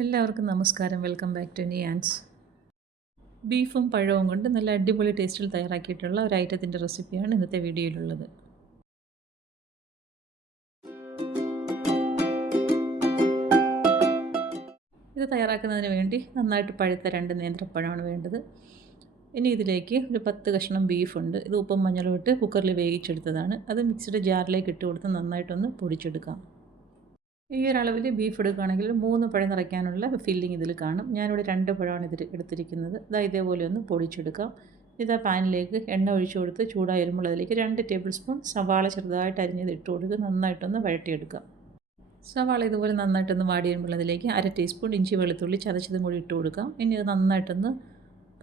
എല്ലാവർക്കും നമസ്കാരം. Welcome back to Niyans. ബീഫും പഴവും കൊണ്ട് നല്ല അടിപൊളി ടേസ്റ്റിൽ തയ്യാറാക്കിയിട്ടുള്ള ഒരു ഐറ്റത്തിൻ്റെ റെസിപ്പിയാണ് ഇന്നത്തെ വീഡിയോയിലുള്ളത്. ഇത് തയ്യാറാക്കുന്നതിന് വേണ്ടി നന്നായിട്ട് പഴുത്ത 2 നേന്ത്രപ്പഴമാണ് വേണ്ടത്. ഇനി ഇതിലേക്ക് ഒരു 10 കഷ്ണം ബീഫുണ്ട്. ഇത് ഉപ്പും മഞ്ഞളും ഇട്ട് കുക്കറിൽ വേവിച്ചെടുത്തതാണ്. അത് മിക്സിയുടെ ജാറിലേക്ക് ഇട്ട് കൊടുത്ത് നന്നായിട്ടൊന്ന് പൊടിച്ചെടുക്കാം. ഈ ഒരളവിൽ ബീഫ് എടുക്കുകയാണെങ്കിൽ 3 പഴം നിറയ്ക്കാനുള്ള ഫില്ലിംഗ് ഇതിൽ കാണും. ഞാനിവിടെ 2 പഴമാണ് ഇതിൽ എടുത്തിരിക്കുന്നത്. ഇതേപോലെ ഒന്ന് പൊടിച്ചെടുക്കാം. പാനിലേക്ക് എണ്ണ ഒഴിച്ചു കൊടുത്ത് ചൂടായി വരുമ്പോൾ അതിലേക്ക് 2 ടേബിൾ സ്പൂൺ സവാള ചെറുതായിട്ട് അരിഞ്ഞത് ഇട്ട് കൊടുത്ത് നന്നായിട്ടൊന്ന് വഴറ്റിയെടുക്കാം. സവാള ഇതുപോലെ നന്നായിട്ടൊന്ന് വാടി വരുമ്പോൾ അതിലേക്ക് 1/2 ടീസ്പൂൺ ഇഞ്ചി വെളുത്തുള്ളി ചതച്ചതും കൂടി ഇട്ട് കൊടുക്കാം. ഇനി അത് നന്നായിട്ടൊന്ന്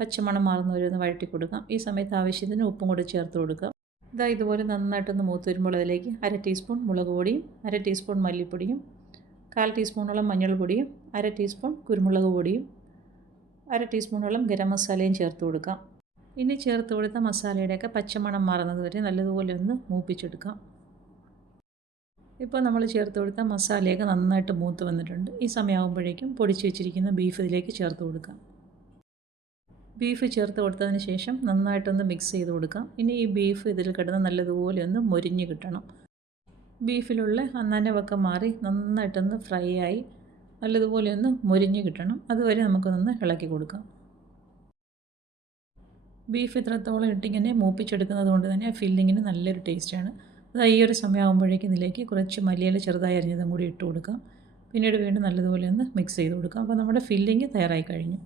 പച്ചമണം മാറുന്നവരെ ഒന്ന് വഴറ്റി കൊടുക്കാം. ഈ സമയത്ത് ആവശ്യത്തിന് ഉപ്പും കൂടി ചേർത്ത് കൊടുക്കാം. ഇതുപോലെ നന്നായിട്ടൊന്ന് മൂത്ത് വരുമ്പോൾ അതിലേക്ക് 1/2 ടീസ്പൂൺ മുളക് പൊടിയും 1/2 ടീസ്പൂൺ മല്ലിപ്പൊടിയും 1/4 ടീസ്പൂണോളം മഞ്ഞൾപ്പൊടിയും 1/2 ടീസ്പൂൺ കുരുമുളക് പൊടിയും 1/2 ടീസ്പൂണോളം ഗരം മസാലയും ചേർത്ത് കൊടുക്കാം. ഇനി ചേർത്ത് കൊടുത്ത മസാലയുടെയൊക്കെ പച്ചമണം മാറുന്നത് വരെ നല്ലതുപോലെ ഒന്ന് മൂപ്പിച്ചെടുക്കാം. ഇപ്പോൾ നമ്മൾ ചേർത്ത് കൊടുത്ത മസാലയൊക്കെ നന്നായിട്ട് മൂത്ത് വന്നിട്ടുണ്ട്. ഈ സമയമാകുമ്പോഴേക്കും പൊടിച്ച് വെച്ചിരിക്കുന്ന ബീഫ് ഇതിലേക്ക് ചേർത്ത് കൊടുക്കാം. ബീഫ് ചേർത്ത് കൊടുത്തതിന് ശേഷം നന്നായിട്ടൊന്ന് മിക്സ് ചെയ്ത് കൊടുക്കാം. ഇനി ഈ ബീഫ് ഇതിൽ കിടന്ന് നല്ലതുപോലെ ഒന്ന് മൊരിഞ്ഞ് കിട്ടണം. ബീഫിലുള്ള നനവൊക്കെ മാറി നന്നായിട്ടൊന്ന് ഫ്രൈ ആയി നല്ലതുപോലെ ഒന്ന് മൊരിഞ്ഞ് കിട്ടണം. അതുവരെ നമുക്കൊന്ന് ഇളക്കി കൊടുക്കാം. ബീഫ് ഇത്രത്തോളം ഇട്ടിങ്ങനെ മൂപ്പിച്ചെടുക്കുന്നത് കൊണ്ട് തന്നെ ഫില്ലിങ്ങിന് നല്ലൊരു ടേസ്റ്റാണ്. ഈ ഒരു സമയമാകുമ്പോഴേക്കും ഇതിലേക്ക് കുറച്ച് മല്ലിയില ചെറുതായി അരിഞ്ഞതും കൂടി ഇട്ട് കൊടുക്കാം. പിന്നീട് വീണ്ടും നല്ലതുപോലെ ഒന്ന് മിക്സ് ചെയ്ത് കൊടുക്കാം. അപ്പോൾ നമ്മുടെ ഫില്ലിങ് തയ്യാറായി കഴിഞ്ഞു.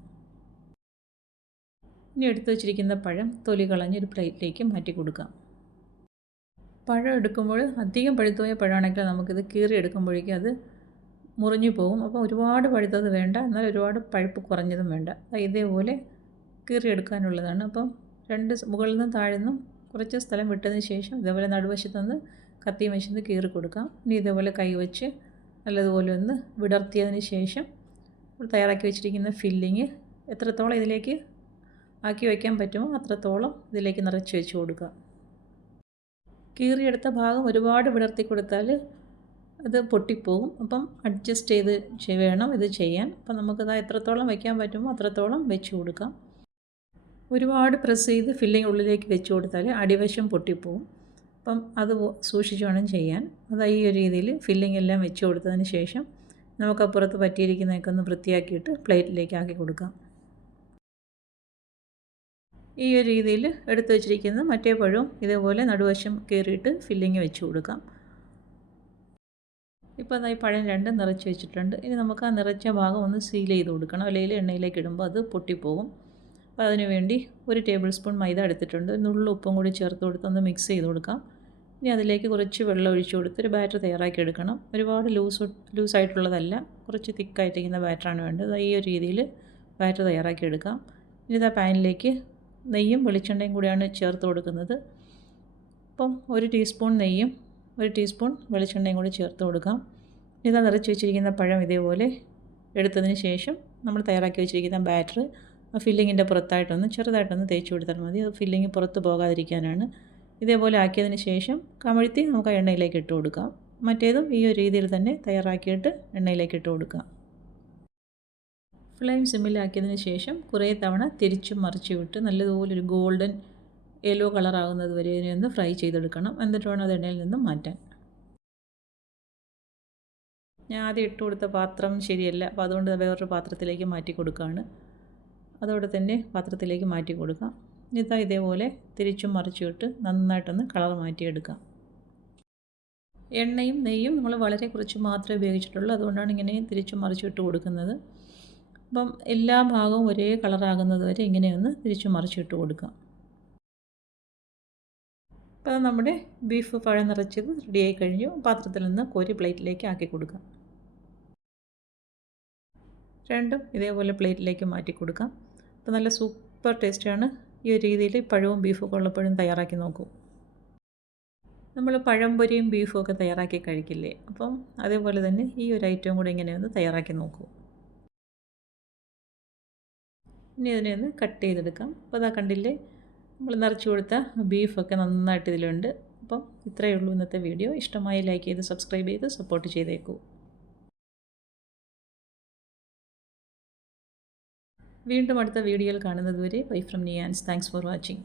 ഇനി എടുത്തു വച്ചിരിക്കുന്ന പഴം തൊലി കളഞ്ഞ് ഒരു പ്ലേറ്റിലേക്ക് മാറ്റി കൊടുക്കാം. പഴം എടുക്കുമ്പോൾ അധികം പഴുത്തുപോയ പഴമാണെങ്കിൽ നമുക്കിത് കീറി എടുക്കുമ്പോഴേക്കും അത് മുറിഞ്ഞു പോകും. അപ്പോൾ ഒരുപാട് പഴുത്തത് വേണ്ട, എന്നാൽ ഒരുപാട് പഴുപ്പ് കുറഞ്ഞതും വേണ്ട. ഇതേപോലെ കീറി എടുക്കാനുള്ളതാണ്. അപ്പം മുകളിൽ നിന്നും താഴെ നിന്നും കുറച്ച് സ്ഥലം വിട്ടതിന് ശേഷം ഇതേപോലെ നടുവശത്തുനിന്ന് കത്തിയും വെച്ചൊന്ന് കീറി കൊടുക്കാം. ഇനി ഇതേപോലെ കൈവച്ച് നല്ലതുപോലെ ഒന്ന് വിടർത്തിയതിന് ശേഷം തയ്യാറാക്കി വെച്ചിരിക്കുന്ന ഫില്ലിങ് എത്രത്തോളം ഇതിലേക്ക് ആക്കി വയ്ക്കാൻ പറ്റുമോ അത്രത്തോളം ഇതിലേക്ക് നിറച്ച് വെച്ച് കൊടുക്കുക. കീറിയെടുത്ത ഭാഗം ഒരുപാട് വിടർത്തി കൊടുത്താൽ അത് പൊട്ടിപ്പോകും. അപ്പം അഡ്ജസ്റ്റ് ചെയ്ത് വേണം ഇത് ചെയ്യാൻ. അപ്പം നമുക്കത് എത്രത്തോളം വയ്ക്കാൻ പറ്റുമോ അത്രത്തോളം വെച്ച് കൊടുക്കാം. ഒരുപാട് പ്രസ് ചെയ്ത് ഫില്ലിങ് ഉള്ളിലേക്ക് വെച്ച് കൊടുത്താൽ അടിവശം പൊട്ടിപ്പോവും. അപ്പം അത് സൂക്ഷിച്ച് വേണം ചെയ്യാൻ. ഈ ഒരു രീതിയിൽ ഫില്ലിങ് എല്ലാം വെച്ച് കൊടുത്തതിന് ശേഷം നമുക്കപ്പുറത്ത് പറ്റിയിരിക്കുന്നതൊക്കെ ഒന്ന് വൃത്തിയാക്കിയിട്ട് പ്ലേറ്റിലേക്ക് ആക്കി കൊടുക്കാം. ഈ ഒരു രീതിയിൽ എടുത്തു വച്ചിരിക്കുന്ന മറ്റേ പഴവും ഇതേപോലെ നടുവശം കീറിയിട്ട് ഫില്ലിങ് വെച്ച് കൊടുക്കാം. ഇപ്പോൾ ഈ പഴം 2 നിറച്ച് വെച്ചിട്ടുണ്ട്. ഇനി നമുക്ക് ആ നിറച്ച ഭാഗം ഒന്ന് സീൽ ചെയ്ത് കൊടുക്കണം. അല്ലെങ്കിൽ എണ്ണയിലേക്ക് ഇടുമ്പോൾ അത് പൊട്ടിപ്പോകും. അപ്പോൾ അതിനുവേണ്ടി 1 ടേബിൾ സ്പൂൺ മൈദ എടുത്തിട്ടുണ്ട്. നുള്ളു ഉപ്പും കൂടി ചേർത്ത് കൊടുത്ത് ഒന്ന് മിക്സ് ചെയ്ത് കൊടുക്കാം. ഇനി അതിലേക്ക് കുറച്ച് വെള്ളം ഒഴിച്ച് കൊടുത്ത് ഒരു ബാറ്റർ തയ്യാറാക്കി എടുക്കണം. ഒരുപാട് ലൂസായിട്ടുള്ളതല്ല, കുറച്ച് തിക്കായിട്ടിരിക്കുന്ന ബാറ്ററാണ് വേണ്ടത്. ഈ ഒരു രീതിയിൽ ബാറ്റർ തയ്യാറാക്കി എടുക്കാം. ഇനി പാനിലേക്ക് നെയ്യും വെളിച്ചെണ്ണയും കൂടിയാണ് ചേർത്ത് കൊടുക്കുന്നത്. അപ്പം 1 ടീസ്പൂൺ നെയ്യും 1 ടീസ്പൂൺ വെളിച്ചെണ്ണയും കൂടി ചേർത്ത് കൊടുക്കാം. നിറച്ച് വെച്ചിരിക്കുന്ന പഴം ഇതേപോലെ എടുത്തതിന് ശേഷം നമ്മൾ തയ്യാറാക്കി വെച്ചിരിക്കുന്ന ബാറ്റർ ഫില്ലിങ്ങിൻ്റെ പുറത്തായിട്ടൊന്ന് ചെറുതായിട്ടൊന്ന് തേച്ച് കൊടുത്താൽ മതി. അത് ഫില്ലിങ് പുറത്ത് പോകാതിരിക്കാനാണ്. ഇതേപോലെ ആക്കിയതിന് ശേഷം കമഴ്ത്തി നമുക്ക് ആ എണ്ണയിലേക്ക് ഇട്ട് കൊടുക്കാം. മറ്റേതും ഈ ഒരു രീതിയിൽ തന്നെ തയ്യാറാക്കിയിട്ട് എണ്ണയിലേക്ക് ഇട്ട് കൊടുക്കാം. ഫ്ലെയിം സിമ്മിലാക്കിയതിന് ശേഷം കുറേ തവണ തിരിച്ചും മറിച്ച് വിട്ട് നല്ലതുപോലെ ഒരു ഗോൾഡൻ യെല്ലോ കളറാകുന്നത് വരെ ഒന്ന് ഫ്രൈ ചെയ്തെടുക്കണം. എന്നിട്ട് വേണം അത് എണ്ണയിൽ നിന്നും മാറ്റാൻ. ഞാൻ ആദ്യം ഇട്ട് കൊടുത്ത പാത്രം ശരിയല്ല, അപ്പോൾ അതുകൊണ്ട് വേറൊരു പാത്രത്തിലേക്ക് മാറ്റി കൊടുക്കുകയാണ്. അതോടെ തന്നെ പാത്രത്തിലേക്ക് മാറ്റി കൊടുക്കാം. ഇതേപോലെ തിരിച്ചും മറിച്ച് വിട്ട് നന്നായിട്ടൊന്ന് കളർ മാറ്റിയെടുക്കാം. എണ്ണയും നെയ്യും നമ്മൾ വളരെ കുറച്ച് മാത്രമേ ഉപയോഗിച്ചിട്ടുള്ളൂ. അതുകൊണ്ടാണ് ഇങ്ങനെ തിരിച്ചും മറിച്ച് വിട്ട് കൊടുക്കുന്നത്. അപ്പം എല്ലാ ഭാഗവും ഒരേ കളറാകുന്നത് വരെ ഇങ്ങനെയൊന്ന് തിരിച്ചു മറിച്ചിട്ട് കൊടുക്കാം. അപ്പോൾ നമ്മുടെ ബീഫ് പഴം നിറച്ചത് റെഡിയായി കഴിഞ്ഞു. പാത്രത്തിൽ നിന്ന് കോരി പ്ലേറ്റിലേക്ക് ആക്കി കൊടുക്കാം. രണ്ടും ഇതേപോലെ പ്ലേറ്റിലേക്ക് മാറ്റി കൊടുക്കാം. അപ്പോൾ നല്ല സൂപ്പർ ടേസ്റ്റാണ്. ഈ ഒരു രീതിയിൽ പഴവും ബീഫൊക്കെ ഉള്ളപ്പോഴും തയ്യാറാക്കി നോക്കൂ. നമ്മൾ പഴംപൊരിയും ബീഫും ഒക്കെ തയ്യാറാക്കി കഴിക്കില്ലേ, അപ്പം അതേപോലെ തന്നെ ഈ ഒരു ഐറ്റവും കൂടെ ഇങ്ങനെയൊന്ന് തയ്യാറാക്കി നോക്കൂ. ഇനി അതിനെ കട്ട് ചെയ്തെടുക്കാം. അപ്പോൾ കണ്ടില്ലേ, നമ്മൾ നിറച്ച് കൊടുത്ത ബീഫൊക്കെ നന്നായിട്ട് ഇതിലുണ്ട്. അപ്പം ഇത്രയേ ഉള്ളൂ ഇന്നത്തെ വീഡിയോ. ഇഷ്ടമായി ലൈക്ക് ചെയ്ത് സബ്സ്ക്രൈബ് ചെയ്ത് സപ്പോർട്ട് ചെയ്തേക്കൂ. വീണ്ടും അടുത്ത വീഡിയോയിൽ കാണുന്നത് വരെ bye from Niyans. Thanks for watching.